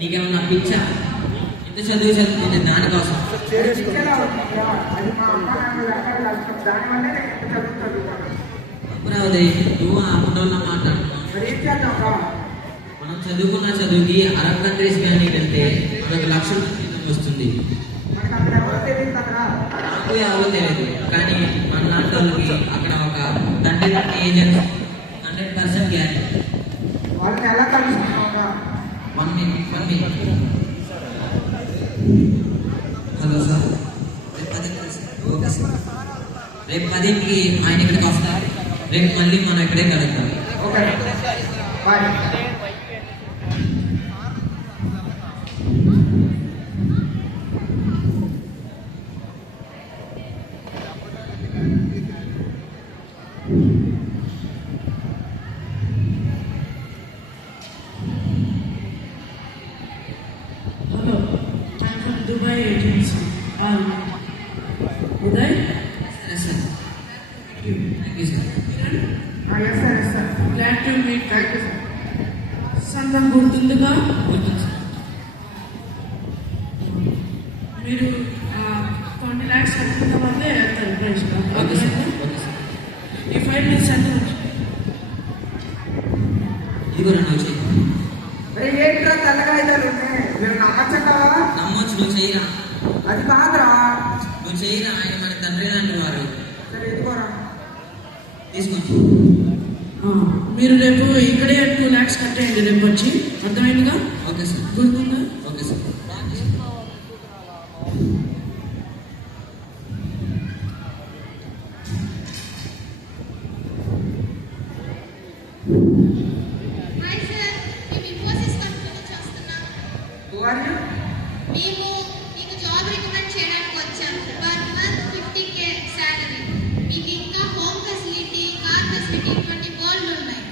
నీకేమన్నా పిచ్చా? ఇంత చదువు చదువుతుంది దానికోసం. అమరావతి నువ్వు ఆ అమ్మటోళ్ళ మాట్లాడుతున్నావు. మనం చదువుకున్న చదువుకి అరబ్ కంట్రీస్ కానీ వెళ్తే మనకు లక్షల వస్తుంది. నాకు ఎవరో తెలియదు, కానీ మన లాంటి వాళ్ళకి అక్కడ ఒక 30 ఏజెంట్స్ 100% గ్యారెంటీ. వాళ్ళని ఎలా కలుసుకున్నావు? 1 minute. హలో సార్, రేపు 10కి ఆయన ఇక్కడికి వస్తారు. రేపు మళ్ళీ మనం ఇక్కడే కలుద్దాం. Okay, bye. Hello, I'm from Dubai agency. Uday? Yes, sir. Thank you, sir. Yes, sir. Yes, sir. Glad to meet Thank you, sir. సంతం గుర్తుందిగా? గుర్తుంది సార్. మీరు 20 lakhs కట్టుకున్న వాళ్ళే వెళ్తారు price. Okay sir, okay sir. ఈ 5 minutes అంటే ఇదిగో రండి వచ్చి. ఏంట్రా తెల్లగా అయితే మీరు నమ్మచ్చంటావా? నమ్మొచ్చు, నువ్వు చేయరా. అది కాదురా. నువ్వు చేయరా, ఆయన మన తండ్రి లాంటి వారు. సరే ఎదుకోరా. తీసుకోండి. మీరు రేపు ఇక్కడే 2 lakhs కట్టేయండి రేపు వచ్చి. అర్థమైందిగా? ఓకే సార్, గుర్తుందా? Okay sir. హాయ్ సార్, మేము ఇన్ఫోసిస్ కంపెనీ నుంచి వస్తున్నాం. Who are you? మేము మీకు జాబ్ రికమెండ్ చేయడానికి వచ్చాం. Per month 50K salary. మీకు ఇంకా హోమ్ ఫెసిలిటీ, కార్ ఫెసిలిటీ ఇటువంటి బోల్డ్ ఉన్నాయి.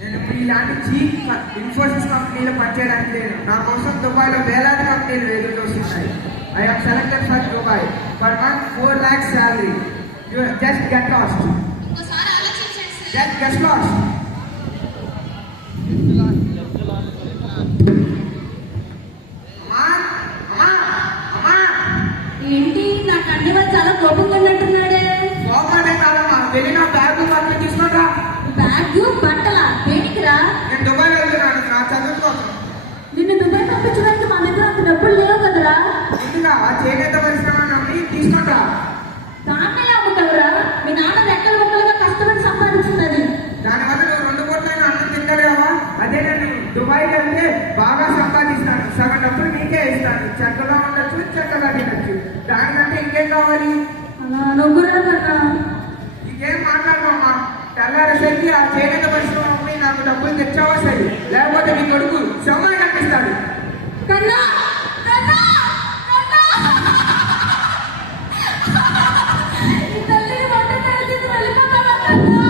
నేను ఇలాంటి చీప్ ఇన్ఫోసిస్ కంపెనీలో పనిచేయడానికి లేదు. నా కోసం దుబాయ్లో వేలాది కంపెనీలు ఎదురు చూస్తున్నాయి. I have selected for Dubai. Per month 4 lakhs salary. You just get lost. ఇంకోసారి ఆలోచించండి సార్. Just get lost. ఏంటి నా కంటి వాళ్ళు చాలా కోపంగా ఉన్నట్టున్నాడే. కోపమే కాదమ్మా, వెళ్ళి నా బ్యాగ్ బట్టలు తీసుకుంటా. బ్యాగ్ బట్టల దేనికిరా? నేను దుబాయ్ వెళ్తున్నాను నా చదువు కోసం. నిన్ను దుబాయ్ పంపించడానికి మా దగ్గర అంత డబ్బులు లేవు కదరా. ఇందుగా ఆ చేనేత పరిశ్రమ నుండి తీసుకుంటా. దాన్నే అమ్ముతావురా? మీ నాన్న రెక్కల ముక్కలుగా కష్టపడి సంపాదించున్నది. దానివల్ల నువ్వు 2 పూట్లైనా అన్నం తింటలేవా? అదే నేను దుబాయ్కి వెళ్తే బాగా సంపాదిస్తాను. సగం డబ్బులు నీకే ఇస్తాను. చక్కగా ఉండొచ్చు, చక్కగా తినచ్చు. దానికంటే ఇంకేం కావాలి? అలా నువ్వురా కన్నా. ఇంకేం మాట్లాడమమ్మా. తెల్లారేసరికి ఆ చేనేత పరిశ్రమ అమ్మి నాకు డబ్బులు తెచ్చావా సరే, లేకపోతే నీ కొడుకు సమ్మాయి కనిపిస్తాడు. కన్నా కన్నా కన్నా ఈ తల్లిని వంట చేసి వెళ్ళిపోతావా కన్నా?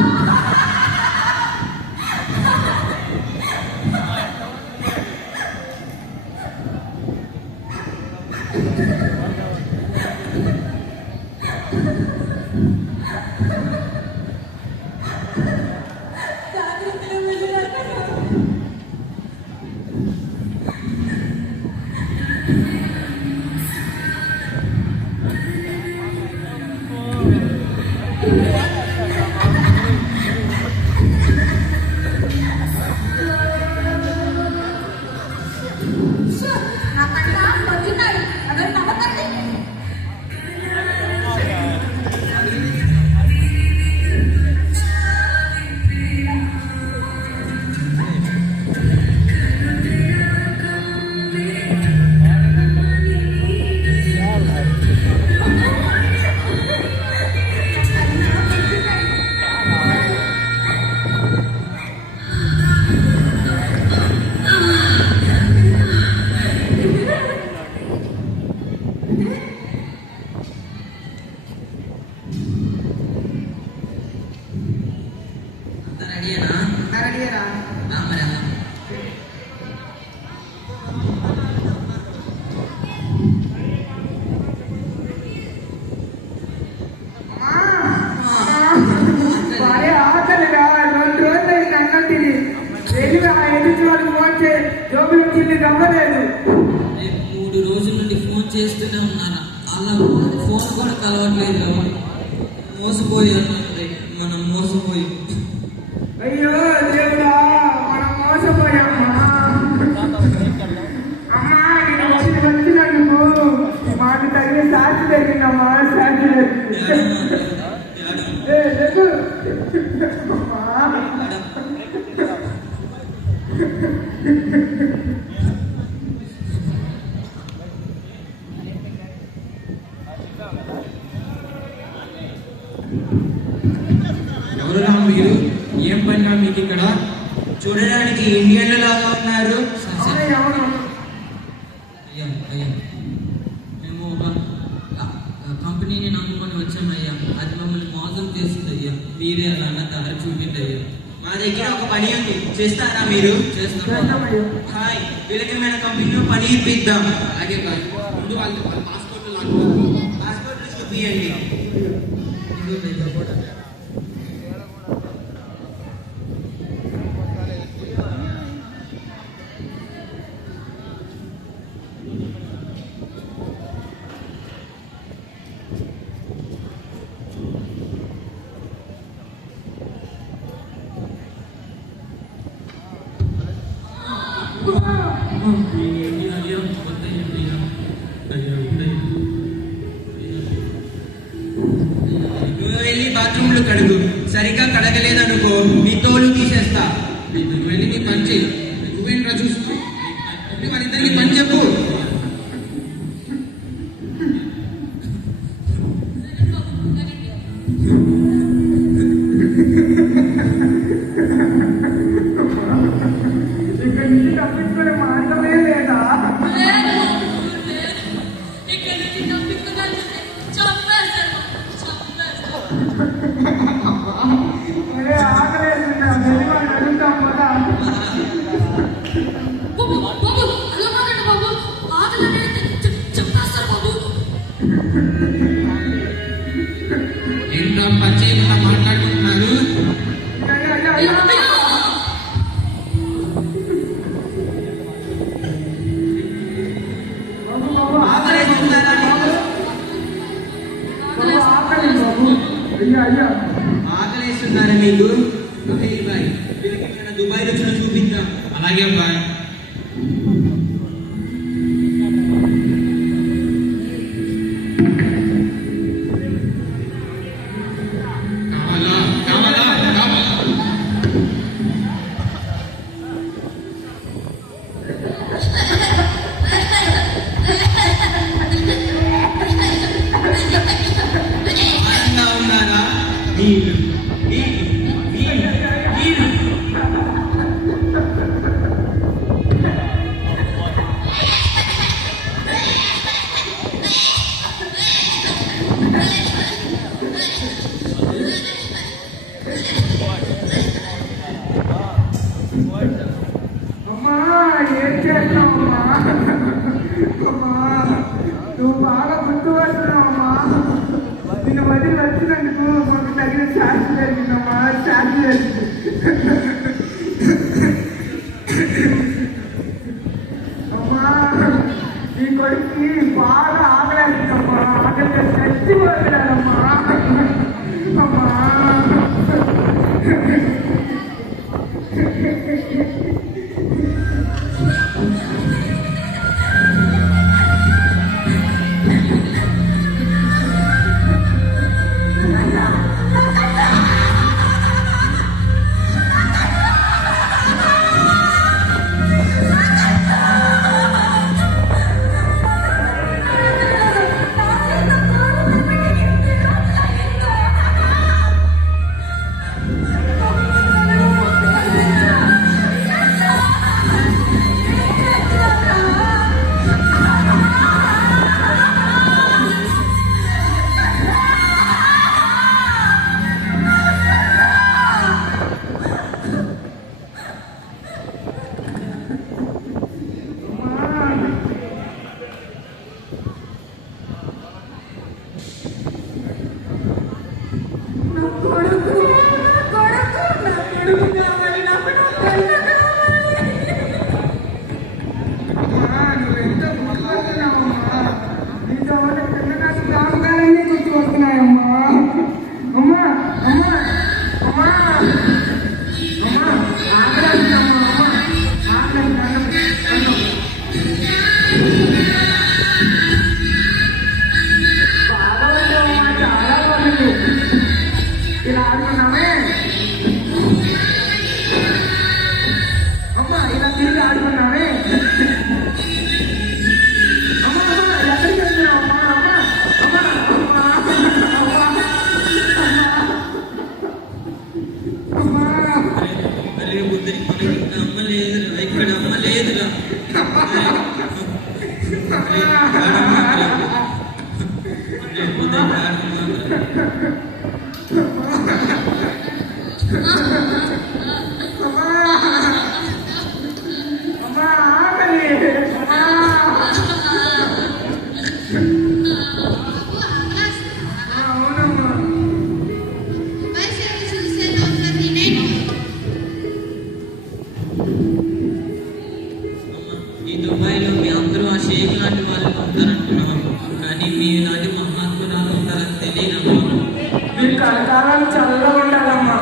జాగ్రత్తగా వెళ్ళిరా కన్నా. నా కన్నా వచ్చినాడు. అదే నమ్మకండి. అరే 3 రోజుల నుండి ఫోన్ చేస్తూనే ఉన్నాను, అలా ఫోన్ కూడా కలవట్లేదు. మోసపోయాను అరే, మనం మోసపోయి. అయ్యో దేవుడా, మనం మోసపోయామ్మా. అమ్మా, నేను వచ్చినందుకు మాకు తగిన సాక్షి జరిగిందమ్మా, సాక్షి జరిగింది. ఏ, లేదు. అమ్మా. ఎవరురా మీరు? ఏం పనిగా మీకు ఇక్కడ? చూడడానికి ఇండియన్ల లాగా ఉన్నారు. అవును, అవును. అయ్యా అయ్యా, మేము ఒక కంపెనీని నమ్ముకొని వచ్చామయ్యా, అది మమ్మల్ని మోసం చేసింది అయ్యా. మీరే అలా అన్న దారి చూపిండి అయ్యా. మా దగ్గర ఒక పని ఉంది, చేస్తారా మీరు? చేస్తాం. చేద్దామయ్యా. హాయ్, వీళ్ళకి మన కంపెనీలో పని ఇప్పిద్దాం. అలాగే బాయ్. ముందు వాళ్ళ పాస్పోర్ట్లు చూపియండి. ఇదిగోండి అయ్యా. నువ్వు వెళ్ళి బాత్రూంలో కడుగు. సరిగ్గా కడగలేదనుకో నీ తోలు తీసేస్తా. నువ్వు వెళ్ళి నీ పని చెయ్యి. నువ్వేంట్రా చూస్తూ? వాళ్ళిద్దరికి పని చెప్పు. ఇక్కడ నుంచి తప్పించుకునే మార్గమే లేదా? అరే, ఆకలేస్తుందా? వెళ్ళి వాళ్ళని అడుగుతాం కదా. ఏంట్రా పచ్చేయకుండా మాట్లాడుకుంటున్నారు? అయ్యా, అయ్యా, అయ్యా. బాబు, బాబు, ఆకలేస్తుందా నీకు? బాబు, ఆకలి బాబు. అయ్యా, అయ్యా. ఆకలేస్తున్నారా మీకు? బాయ్ బాయ్, వీళ్ళకి ఇక్కడ దుబాయ్ వచ్చిన చూపిద్దాం. అలాగే బాయ్. కావాలా కావాలా కావాలా? ఆనందంగా ఉన్నారా? నీళ్ళు నీళ్ళు నీళ్ళు నీళ్ళు. అమ్మా, ఏం చేస్తున్నావమ్మా? అమ్మా, నువ్వు బాగా గుర్తు వస్తున్నావమ్మా. నిన్ను వదిలి వచ్చినందుకు మాకు తగిన శాస్త్రి జరిగిందమ్మా, శాస్త్రి జరిగింది. అమ్మా, నీ కొడుక్కి బాగా ఆకలేస్తుందమ్మా, ఆకలి చచ్చిపోతున్నాడమ్మా. అమ్మా. అమ్మా ఆకలి అవునమ్మా దుబాయ్ చూసే లోపల తినేను. ఈ దుబాయ్లో మీ అందరూ ఆ షేక్ లాంటి వాళ్ళు ఉంటారంటున్నాం, కానీ మీ లాంటి మహాత్మురాలు ఉంటారని తెలియనమ్మా. మీరు కలకాలం చల్లగా ఉండాలమ్మా.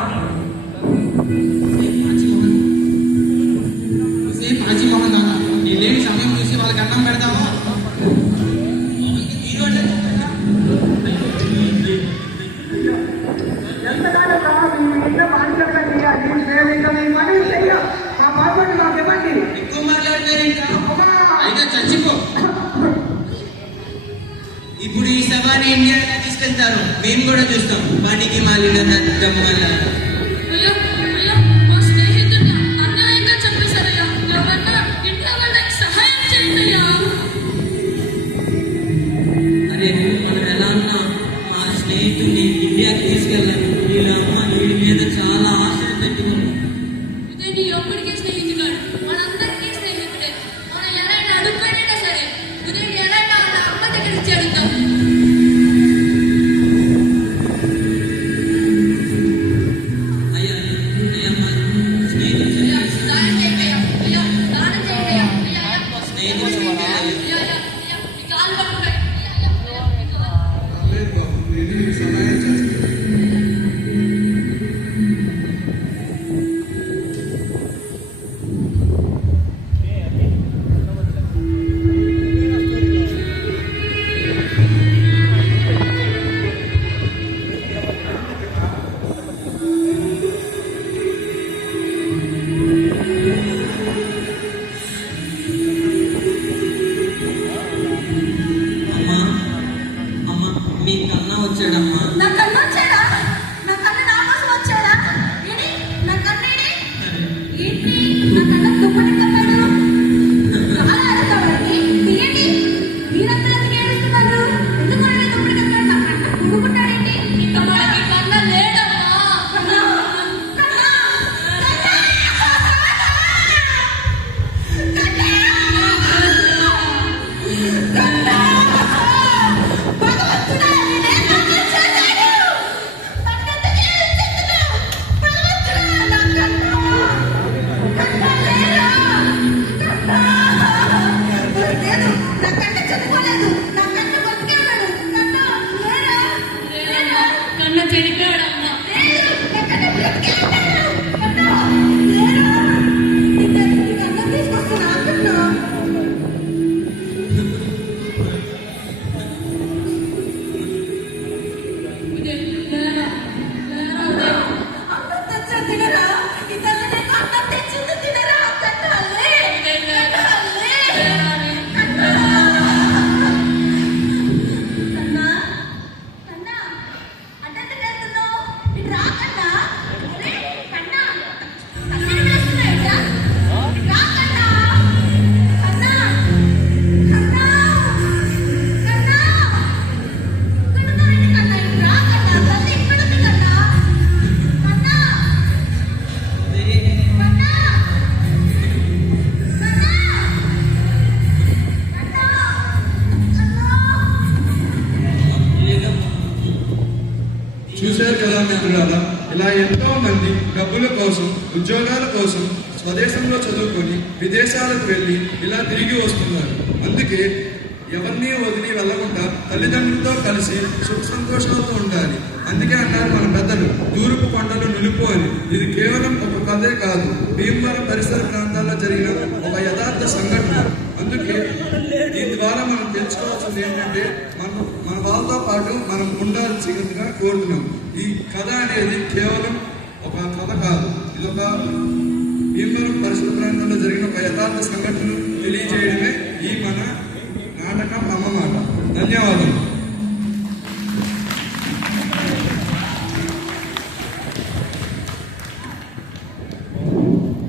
పాచి మొహం నాన్న, నీ లేని సమయం చూసి వాళ్ళకి అన్నం పెడతావా? ఎంతకాలం రా మీ ఇంట్లో బాధ్యతగా చేయాలి. మేము ఇంకా మీ పని చెయ్యం. మా పాపని మాకు ఇవ్వండి. ఎక్కువ మాట్లాడతారేంటా? అమ్మా అయితే చచ్చిపో. ఇప్పుడు ఈ సభని ఇండియాకి తీసుకెళ్తారు, మేము కూడా చూస్తాం. పనికి మాలిన దద్దమ్మ వల్ల. అయ్యో అయ్యో, మా స్నేహితుడిని అన్యాయంగా చంపేశారయ్యా. ఎవరన్నా ఇంట్లో వాళ్ళకి సహాయం చేయండియ్యా. అరే మనం ఎలా ఉన్నా మా స్నేహితుడిని ఇండియాకి తీసుకెళ్ళాలి. వీళ్ళ అమ్మ వీడి మీద చాలా ఆశలు పెట్టుకుంది. ఇదే నీ ఒక్కడికి స్నేహితుడు, మనందరికీ స్నేహితుడే. మనం ఎలా అడుగుపోయినా సరే ఇదే ఎలా వాళ్ళ అమ్మ దగ్గర ఇచ్చి అడుగుతాం. అయ్యా అయ్యా మా స్నేహితుడు అయ్యా, దానం చేయండి అయ్యా. అయ్యా, దానం చేయండి అయ్యా. అయ్యా, అయ్యా. స్నేహితుడు అయ్యా, అయ్యా, అయ్యా, అయ్యా, ఈ కాలు పట్టుకోండి. అయ్యా, అయ్యా, అయ్యా. లేదు బాబు, నేను మీకు సహాయం చేస్తాను. అమ్మా అమ్మ మీ కన్నా వచ్చాడమ్మా. నా కన్ను వచ్చాడా? నా కన్ను నా కోసం వచ్చాడా? ఏంటి? నా కన్ను ఏంటి? నా కన్ను దుప్పటి కప్పాడు. చాలా ఆడతావండి. ఏంటి? మీరంతా ఎందుకు ఏడుస్తున్నారు? ఎందుకు వాళ్ళని దుప్పటి కప్పాడు? నా కన్ను పుడుకుంటాడేంటి? ఇంకా మనకి కన్ను లేదమ్మా. కన్ను, కన్ను, కన్ను చెడిపోయాడు అమ్మ. చూశారు కదా మిత్రులారా, ఇలా ఎంతో మంది డబ్బుల కోసం, ఉద్యోగాల కోసం స్వదేశంలో చదువుకొని విదేశాలకు వెళ్ళి ఇలా తిరిగి వస్తున్నారు. అందుకే ఎవరిని వదిలి వెళ్లకుండా తల్లిదండ్రులతో కలిసి సుఖ సంతోషాలతో ఉండాలి. అందుకే అన్నారు మన పెద్దలు, తూర్పు కొండలు నిలుపు అని. ఇది కేవలం ఒక కథే కాదు, భీమవరం పరిసర ప్రాంతాల్లో జరిగిన ఒక యథార్థ సంఘటన. అందుకే దీని ద్వారా మనం తెలుసుకోవాల్సింది ఏంటంటే మన వాళ్ళతో పాటు మనం ఉండాల్సిందిగా కోరుతున్నాం. ఈ కథ అనేది కేవలం ఒక కథ కాదు, ఇదొక భీమవరం పరిసర ప్రాంతంలో జరిగిన ఒక యథార్థ సంఘటనను తెలియజేయడమే ఈ మన నాటకం అమ్మమాట. ధన్యవాదాలు.